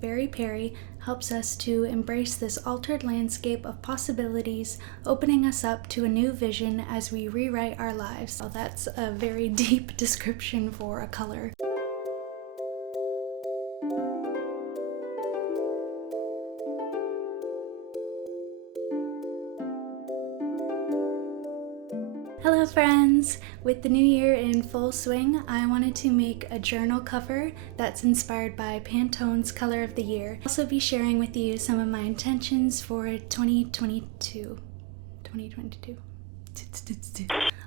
Peri helps us to embrace this altered landscape of possibilities, opening us up to a new vision as we rewrite our lives. Well, that's a very deep description for a color. Hello friends! With the new year in full swing, I wanted to make a journal cover that's inspired by Pantone's Color of the Year. I'll also be sharing with you some of my intentions for 2022.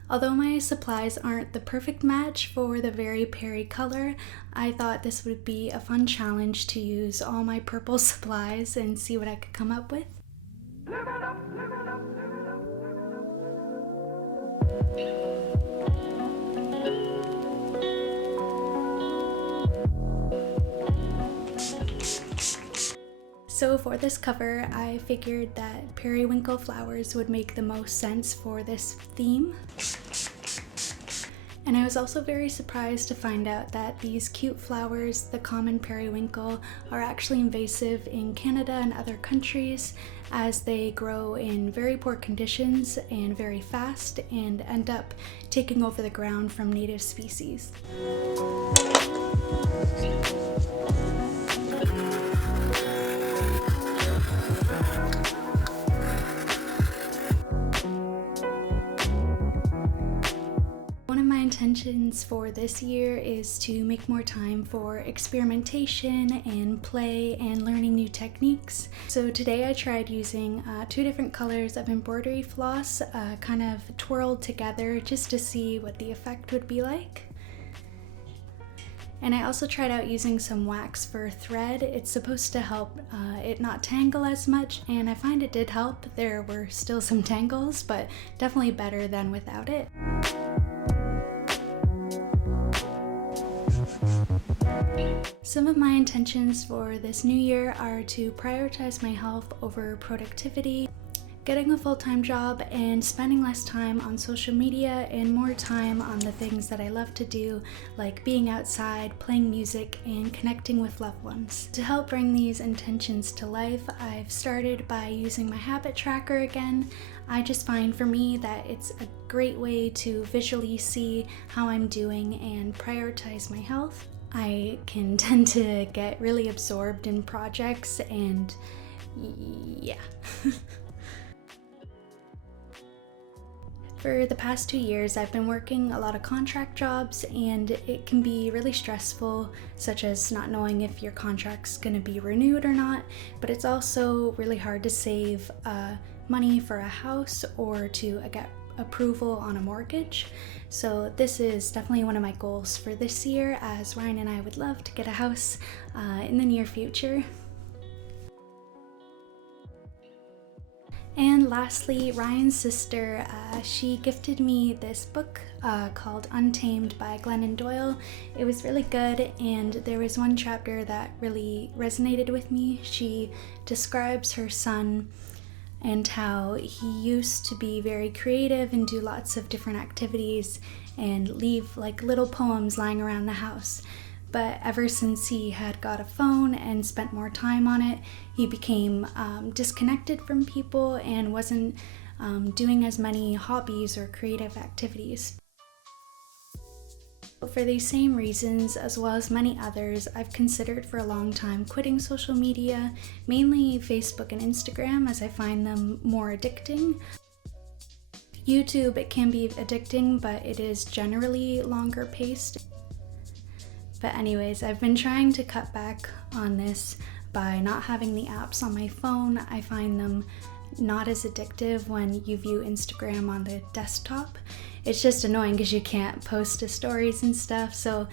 Although my supplies aren't the perfect match for the very Peri color, I thought this would be a fun challenge to use all my purple supplies and see what I could come up with. So for this cover, I figured that periwinkle flowers would make the most sense for this theme. And I was also very surprised to find out that these cute flowers, the common periwinkle, are actually invasive in Canada and other countries as they grow in very poor conditions and very fast and end up taking over the ground from native species. Intentions for this year is to make more time for experimentation and play and learning new techniques. So today I tried using 2 different colors of embroidery floss, kind of twirled together just to see what the effect would be like. And I also tried out using some wax for thread. It's supposed to help it not tangle as much, and I find it did help. There were still some tangles, but definitely better than without it. Some of my intentions for this new year are to prioritize my health over productivity, getting a full-time job, and spending less time on social media and more time on the things that I love to do, like being outside, playing music, and connecting with loved ones. To help bring these intentions to life, I've started by using my habit tracker again. I just find for me that it's a great way to visually see how I'm doing and prioritize my health. I can tend to get really absorbed in projects and yeah. For the past 2 years, I've been working a lot of contract jobs, and it can be really stressful, such as not knowing if your contract's going to be renewed or not, but it's also really hard to save money for a house or to get approval on a mortgage. So this is definitely one of my goals for this year, as Ryan and I would love to get a house in the near future. And lastly, Ryan's sister, she gifted me this book called Untamed by Glennon Doyle. It was really good, and there was one chapter that really resonated with me. She describes her son and how he used to be very creative and do lots of different activities and leave like little poems lying around the house. But ever since he had got a phone and spent more time on it, he became disconnected from people and wasn't doing as many hobbies or creative activities. For these same reasons, as well as many others, I've considered for a long time quitting social media, mainly Facebook and Instagram, as I find them more addicting. YouTube, it can be addicting, but it is generally longer paced. But anyways, I've been trying to cut back on this by not having the apps on my phone. I find them not as addictive when you view Instagram on the desktop. It's just annoying because you can't post to stories and stuff, so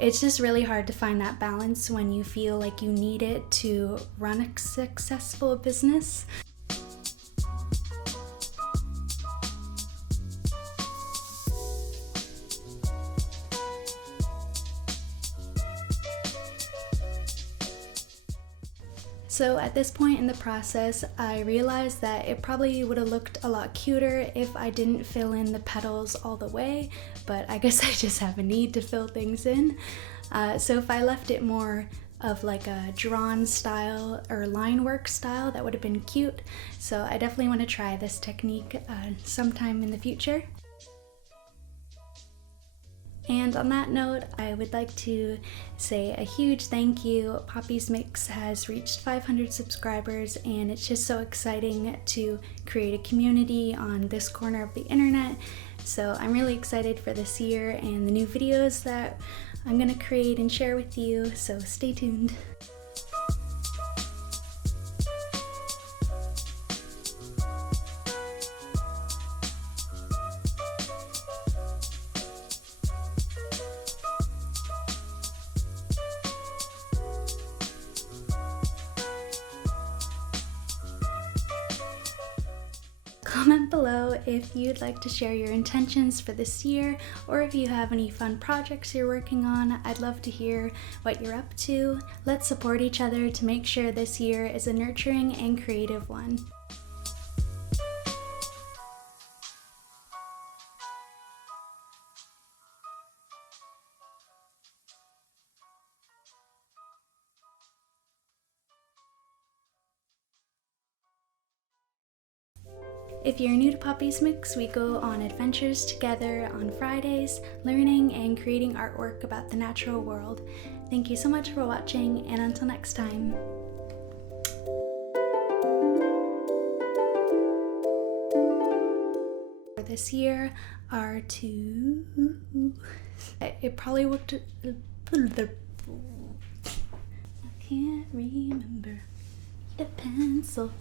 it's just really hard to find that balance when you feel like you need it to run a successful business. So at this point in the process, I realized that it probably would have looked a lot cuter if I didn't fill in the petals all the way, but I guess I just have a need to fill things in. So if I left it more of like a drawn style or line work style that would have been cute. So I definitely want to try this technique sometime in the future. And on that note, I would like to say a huge thank you. Poppysmicks has reached 500 subscribers, and it's just so exciting to create a community on this corner of the internet. So I'm really excited for this year and the new videos that I'm gonna create and share with you, so stay tuned. Comment below if you'd like to share your intentions for this year, or if you have any fun projects you're working on. I'd love to hear what you're up to. Let's support each other to make sure this year is a nurturing and creative one. If you're new to Poppysmicks, we go on adventures together on Fridays, learning and creating artwork about the natural world. Thank you so much for watching, and until next time. For this year are to... It probably looked... I can't remember. The pencil.